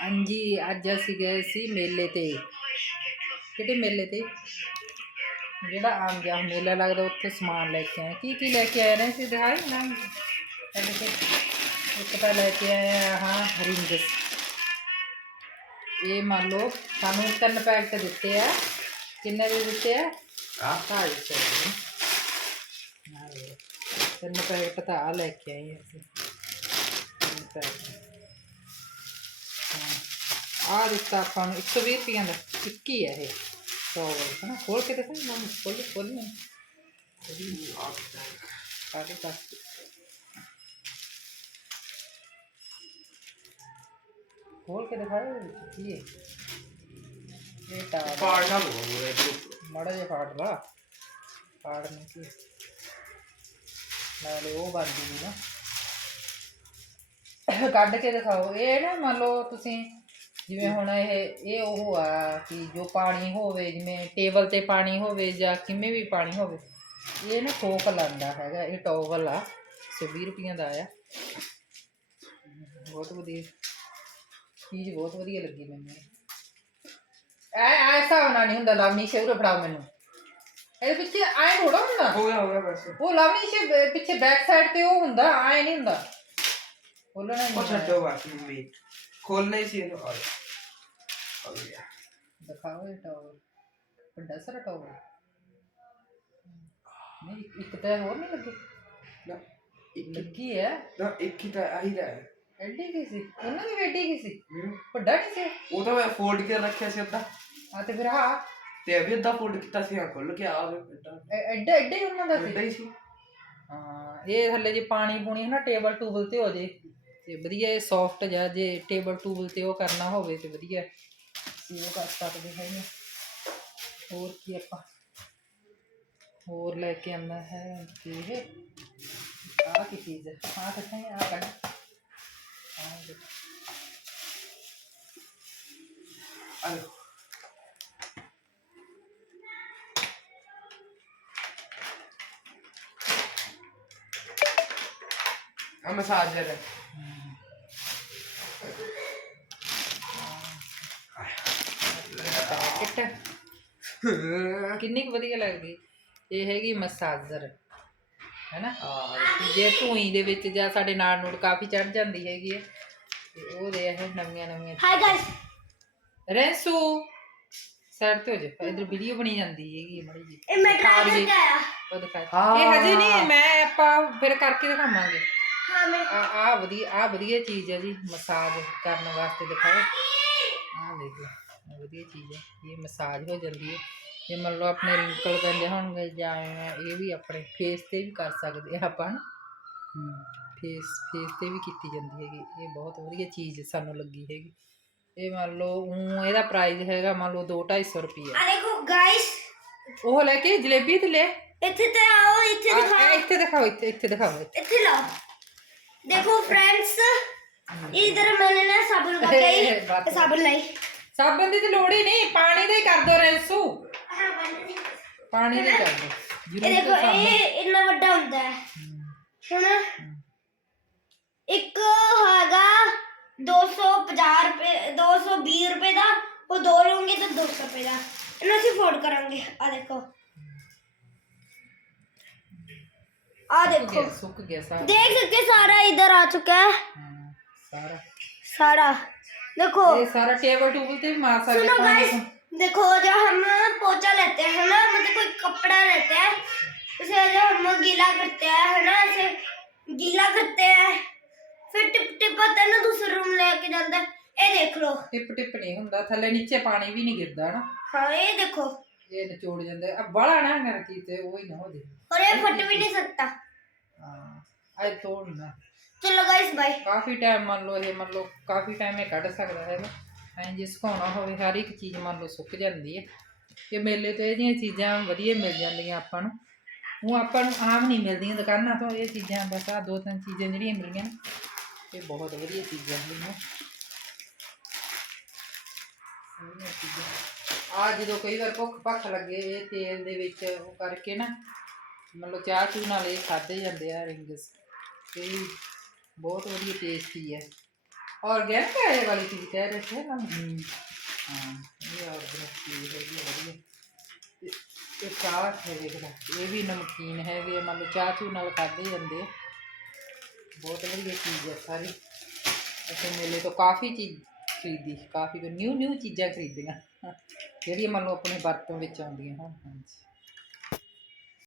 ਹਾਂਜੀ ਅੱਜ ਅਸੀਂ ਗਏ ਸੀ ਮੇਲੇ ਤੇ। ਕਿਹੜੇ ਮੇਲੇ ਤੇ? ਜਿਹੜਾ ਆਮ ਜਿਹਾ ਮੇਲਾ ਲੱਗਦਾ ਉੱਥੇ ਸਮਾਨ ਲੈ ਕੇ ਆਏ। ਕੀ ਕੀ ਲੈ ਕੇ ਆਏ ਨੇ ਸੀ ਦਿਖਾਈ ਨਾ। ਇੱਕ ਤਾਂ ਲੈ ਕੇ ਆਏ ਆ ਹਾਂ ਰਿੰਗਸ ਇਹ ਮੰਨ ਲਓ ਸਾਨੂੰ ਤਿੰਨ ਪੈਕਟ ਦਿੱਤੇ ਆ। ਕਿੰਨੇ ਦੇ ਦਿੱਤੇ ਆ? ਆ ਢਾਈ ਸੌ ਦੇ। ਆਹ ਵੇਖ, ਤਿੰਨ ਪੈਕਟ ਤਾਂ ਆ ਲੈ ਕੇ ਆਏ ਅਸੀਂ। ਤਿੰਨ ਪੈਕਟ। ਆ ਦਿੱਤਾ ਆਪਾਂ ਨੂੰ 120 ਰੁਪਈਆਂ ਦਾ ਟਿੱਕੀ ਹੈ ਇਹ। ਟੋਵਲ ਹੈ ਨਾ ਖੋਲ ਕੇ ਦੇਖੋ ਨਾ ਖੋਲ ਖੋਲ ਨਾ ਕਾਟੇ ਪਾਸ ਖੋਲ ਕੇ। ਦਿਖਾਓ ਕੀ ਹੈ? ਇਹ ਤਾਂ ਪਾੜਨਾ ਇਹ ਮਾੜਾ ਜਿਹਾ ਫਾੜ ਲਾ ਫਾੜ ਨਹੀਂ ਕੀ। ਨਾਲੇ ਉਹ ਬਣ ਜੂਗੀ ਨਾ। ਕੱਢ ਕੇ ਦਿਖਾਓ। ਇਹ ਨਾ ਮੰਨ ਲਓ ਤੁਸੀਂ ਜਿਵੇਂ ਹੁਣ ਇਹ ਇਹ ਉਹ ਆ ਕਿ ਜੋ ਪਾਣੀ ਹੋਵੇ ਜਿਵੇਂ ਟੇਬਲ ਤੇ ਪਾਣੀ ਹੋਵੇ ਜਾਂ ਕਿਵੇਂ ਵੀ ਪਾਣੀ ਹੋਵੇ ਇਹ ਨਾ ਕੋਕ ਲਾਂਦਾ ਹੈਗਾ ਇਹ ਟੋਵਲ ਆ 120 ਰੁਪਈਆਂ ਦਾ ਆਇਆ। ਬਹੁਤ ਵਧੀਆ ਚੀਜ਼ ਬਹੁਤ ਵਧੀਆ ਲੱਗੀ ਮੈਨੂੰ ਐ ਐਸਾ ਹੋਣਾ ਨਹੀਂ ਹੁੰਦਾ ਲਾਵਨੀ ਸ਼ੇਵਰ ਫੜਾਓ ਮੈਨੂੰ। ਇਹਦੇ ਪਿੱਛੇ ਐ ਥੋੜਾ ਹੁੰਦਾ। ਹੋ ਗਿਆ ਹੋ ਗਿਆ ਬਸ। ਉਹ ਲਾਵਨੀ ਸ਼ੇ ਪਿੱਛੇ ਬੈਕ ਸਾਈਡ ਤੇ ਉਹ ਹੁੰਦਾ ਐ ਨਹੀਂ ਹੁੰਦਾ। ਬੋਲਣਾ ਉਹ ਨਹੀਂ ਛੱਡੋ ਬਸ ਮੰਮੀ। ਖੋਲਣਾ ਹੀ ਸੀ ਇਹਨੂੰ। ਆ ਗਿਆ ਆ ਗਿਆ ਦਿਖਾਓ ਇਹ ਟਾਵਰ। ਵੱਡਾ ਸਾਰਾ ਟਾਵਰ। ਨਹੀਂ ਇੱਕ ਤਾਂ ਹੋਰ ਨਹੀਂ ਲੱਗੀ। ਨਾ ਇੱਕ ਲੱਗੀ ਹੈ। ਨਾ ਇੱਕ ਹੀ ਤਾਂ ਆਹੀ ਦਾ ਹੈ। ਐਡੀ ਕੀ ਸੀ? ਉਹਨਾਂ ਦੀ ਐਡੀ ਕੀ ਸੀ? ਵੱਡਾ ਨਹੀਂ ਸੀ? ਉਹ ਤਾਂ ਮੈਂ ਫੋਲਡ ਕੇ ਰੱਖਿਆ ਸੀ ਅੱਧਾ। ਆ ਤੇ ਫਿਰ ਹਾਂ ਤੇ ਅਭੀ ਅੱਧਾ ਫੋਲਡ ਕੀਤਾ ਸੀ ਆ ਖੁੱਲ ਕੇ ਆ ਐਡਾ ਐਡਾ ਹੀ ਉਹਨਾਂ ਦਾ ਸੀ। ਵੱਡਾ ਹੀ ਸੀ। ਹਾਂ ਇਹ ਥੱਲੇ ਜੇ ਪਾਣੀ ਪੂਣੀ ਹੈ ਨਾ ਟੇਬਲ ਟੂਬਲ ਤੇ ਹੋ ਜੇ। ਤੇ ਵਧੀਆ ਇਹ ਸੌਫਟ ਜਿਹਾ, ਜੇ ਟੇਬਲ ਟੂਬਲ ਤੇ ਉਹ ਕਰਨਾ ਹੋਵੇ ਤੇ ਵਧੀਆ। ਅਸੀਂ ਉਹ ਕਰ ਸਕਦੇ ਹੈਗੇ ਹੋਰ ਕੀ ਆਪਾਂ? ਹੋਰ ਲੈ ਕੇ ਆਂਦਾ ਹੈ ਕਿ ਇਹ ਆਹ ਕੀ ਚੀਜ਼ ਹੈ? ਆਹ ਕਿੱਥੇ ਹੈ? ਆਹ ਕੱਢ। ਆਹ ਦੇਖ। ਆ ਲਓ। ਆ ਮਸਾਜਰ ਹੈ ਪੈਕਟ। ਕਿੰਨੀ ਕੁ ਵਧੀਆ ਲੱਗਦੀ। ਇਹ ਹੈਗੀ ਮਸਾਜਰ। ਹੈਨਾ? ਜੇ ਧੂਈ ਦੇ ਵਿੱਚ ਜਾਂ ਸਾਡੇ ਨਾੜ ਨੂੜ ਕਾਫੀ ਚੜ ਜਾਂਦੀ ਹੈਗੀ ਹੈ। ਤੇ ਉਹ ਦੇ ਇਹ ਨਵੀਆਂ ਨਵੀਆਂ ਹਾਈ ਗਾਇਸ ਰੈਂਸੂ ਸਾਈਡ ਤੇ ਹੋ ਜਾ। ਇਧਰ ਵੀਡੀਓ ਬਣੀ ਜਾਂਦੀ ਹੈਗੀ ਮੜੀ ਜੀ ਇਹ ਮੈਂ ਕਰਕੇ ਆਇਆ। ਉਹ ਦਿਖਾ। ਇਹ ਹਜੇ ਨਹੀਂ ਮੈਂ ਆਪਾਂ ਫਿਰ ਕਰਕੇ ਦਿਖਾਵਾਂਗੇ। ਹਾਂ ਮੈਂ ਆ ਆ ਵਧੀਆ ਆ ਵਧੀਆ ਚੀਜ਼ ਹੈ ਜੀ ਮਸਾਜ ਕਰਨ ਵਾਸਤੇ ਦਿਖਾਓ। ਆ ਦੇਖ ਲਓ। ਵਧੀਆ ਚੀਜ਼ ਹੈ ਇਹ ਮਸਾਜ ਹੋ ਜਾਂਦੀ ਹੈ ਜੇ ਮੰਨ ਲਓ ਆਪਣੇ ਰਿੰਕਲ ਪੈਂਦੇ ਹੋਣਗੇ ਜਾਂ ਇਹ ਵੀ ਆਪਣੇ ਫੇਸ ਤੇ ਵੀ ਕਰ ਸਕਦੇ ਆ ਆਪਾਂ ਫੇਸ ਫੇਸ ਤੇ ਵੀ ਕੀਤੀ ਜਾਂਦੀ ਹੈਗੀ ਇਹ ਬਹੁਤ ਵਧੀਆ ਚੀਜ਼ ਸਾਨੂੰ ਲੱਗੀ ਹੈਗੀ ਇਹ ਮੰਨ ਲਓ ਊਂ ਇਹਦਾ ਪ੍ਰਾਈਸ ਹੈਗਾ ਮੰਨ ਲਓ 2 250 ਰੁਪਏ ਆ ਦੇਖੋ ਗਾਇਸ ਉਹ ਲੈ ਕੇ ਜਲੇਬੀ ਤੇ ਲੈ ਇੱਥੇ ਤੇ ਆਓ ਇੱਥੇ ਆ, ਦਿਖਾਓ ਇਹ ਇੱਥੇ ਦਿਖਾਓ ਇੱਥੇ ਇੱਥੇ ਦਿਖਾਓ ਇੱਥੇ। ਇੱਥੇ ਲਾਓ ਦੇਖੋ फ्रेंड्स इधर मैंने ना साबुन का ए, बात कई साबुन लाई ਸਾਬਣ ਦੀ ਤੇ ਲੋੜ ਹੀ ਨਹੀਂ ਪਾਣੀ ਦਾ ਹੀ ਕਰ ਦੋ ਰੈਂਸੂ हाँ मैंने ਪਾਣੀ ਦਾ ਹੀ ਕਰ ਦੋ ਇਹ ਜ਼ਰੂਰ ਦੇਖੋ ਤਾਂ ਸਾਬਣ ਇਹ ਇੰਨਾ ਵੱਡਾ ਹੁੰਦਾ ਹੈ ਹੁਣ ਇੱਕ ਹੈਗਾ 250 ਰੁਪਏ 220 ਰੁਪਏ ਦਾ ਉਹ ਦੋ ਲਵਾਂਗੇ ਤਾਂ 200 ਰੁਪਏ ਦਾ ਇਹਨੂੰ ਅਸੀਂ ਫੋਲਡ ਕਰਾਂਗੇ ਆ ਦੇਖੋ ਆ ਸੁੱਕ ਦੇਖੋ ਗਿਆ ਸੁੱਕ ਗਿਆ ਸਾਰਾ देख सकते हैं, सारा इधर आ चुका है ਹਾਂ, ਸਾਰਾ सारा देखो ये सारा टेबल टूबल पे मार सकते सुनो गाइस देखो जो हम पोछा लेते हैं ना मतलब कोई कपड़ा रहता है उसे जो हम गीला करते हैं है ना ऐसे गीला करते हैं फिर टिप टिप आता है ना दूसरे रूम लेके जाता है ये देख लो ਟਿਪ ਟਿਪ ਨਹੀਂ ਹੁੰਦਾ ਥੱਲੇ ਨੀਚੇ ਪਾਣੀ ਵੀ ਨਹੀਂ ਗਿਰਦਾ ਨਾ हाँ ये देखो ਇਹ ਨਿਚੋੜ ਜਾਂਦਾ ਆ ਬੜਾ ਨਾ ਨਰਕੀ ਤੇ ਉਹ ਹੀ ਨਾ ਹੋ ਜੇ और ये फट भी नहीं सकता ਹਾਂ ਆਏ ਤੋੜ ਨਾ ਚਲੋ ਗਾਇਸ ਬਾਏ ਕਾਫੀ ਟਾਈਮ ਮੰਨ ਲਓ ਇਹ ਮੰਨ ਲਓ ਕਾਫੀ ਟਾਈਮ ਇਹ ਕੱਢ ਸਕਦਾ ਹੈ ਐਂ ਜੇ ਸੁਕਾਉਣਾ ਹੋਵੇ, ਹਰ ਇੱਕ ਚੀਜ਼ ਮੰਨ ਲਓ ਸੁੱਕ ਜਾਂਦੀ ਹੈ। ਇਹ ਮੇਲੇ ਤੇ ਇਹਦੀਆਂ ਚੀਜ਼ਾਂ ਵਧੀਆ ਮਿਲ ਜਾਂਦੀਆਂ ਆਪਾਂ ਨੂੰ। ਉਹ ਆਪਾਂ ਨੂੰ ਆਮ ਨਹੀਂ ਮਿਲਦੀਆਂ ਦੁਕਾਨਾਂ ਤੋਂ, ਇਹ ਚੀਜ਼ਾਂ ਬਸ ਆ ਦੋ ਤਿੰਨ ਚੀਜ਼ਾਂ ਜਿਹੜੀਆਂ ਮਿਲੀਆਂ ਨੇ। ਇਹ ਬਹੁਤ ਵਧੀਆ ਚੀਜ਼ਾਂ ਹੁੰਦੀਆਂ ਆ ਜਦੋਂ ਕਈ ਵਾਰ ਭੁੱਖ ਭੱਖ ਲੱਗੇ, ਇਹ ਤੇਲ ਦੇ ਵਿੱਚ ਉਹ ਕਰਕੇ ਨਾ ਮਤਲਬ ਚਾਹ ਚੂ ਨਾਲ ਇਹ ਖਾਦੇ ਜਾਂਦੇ ਆ ਰਿੰਗਸ। ਤੇ ਬਹੁਤ ਵਧੀਆ ਟੇਸਟੀ ਹੈ ऑर्गेनिक है ये वाली चीज कह रहे थे ना हाँ ये ऑर्गेनिक चीज है ये बढ़िया ਤੇ ਇਹ ਚਾਟ ਹੈ ਦੇਖ ਲੈ ਇਹ ਵੀ ਨਮਕੀਨ ਹੈਗੇ ਆ, ਮੰਨ ਲਓ ਚਾਹ ਚੂ ਨਾਲ ਖਾਦੇ ਜਾਂਦੇ ਆ ਬਹੁਤ ਵਧੀਆ ਚੀਜ਼ ਹੈ ਸਾਰੀ ਅਸੀਂ ਮੇਲੇ ਤੋਂ ਕਾਫੀ ਚੀਜ਼ ਖਰੀਦੀ ਕਾਫੀ ਨਿਊ ਨਿਊ ਚੀਜ਼ਾਂ ਖਰੀਦੀਆਂ ਜਿਹੜੀਆਂ ਮੰਨ ਲਓ ਆਪਣੇ ਵਰਤੋਂ ਵਿੱਚ ਆਉਂਦੀਆਂ ਹਨ ਹਾਂਜੀ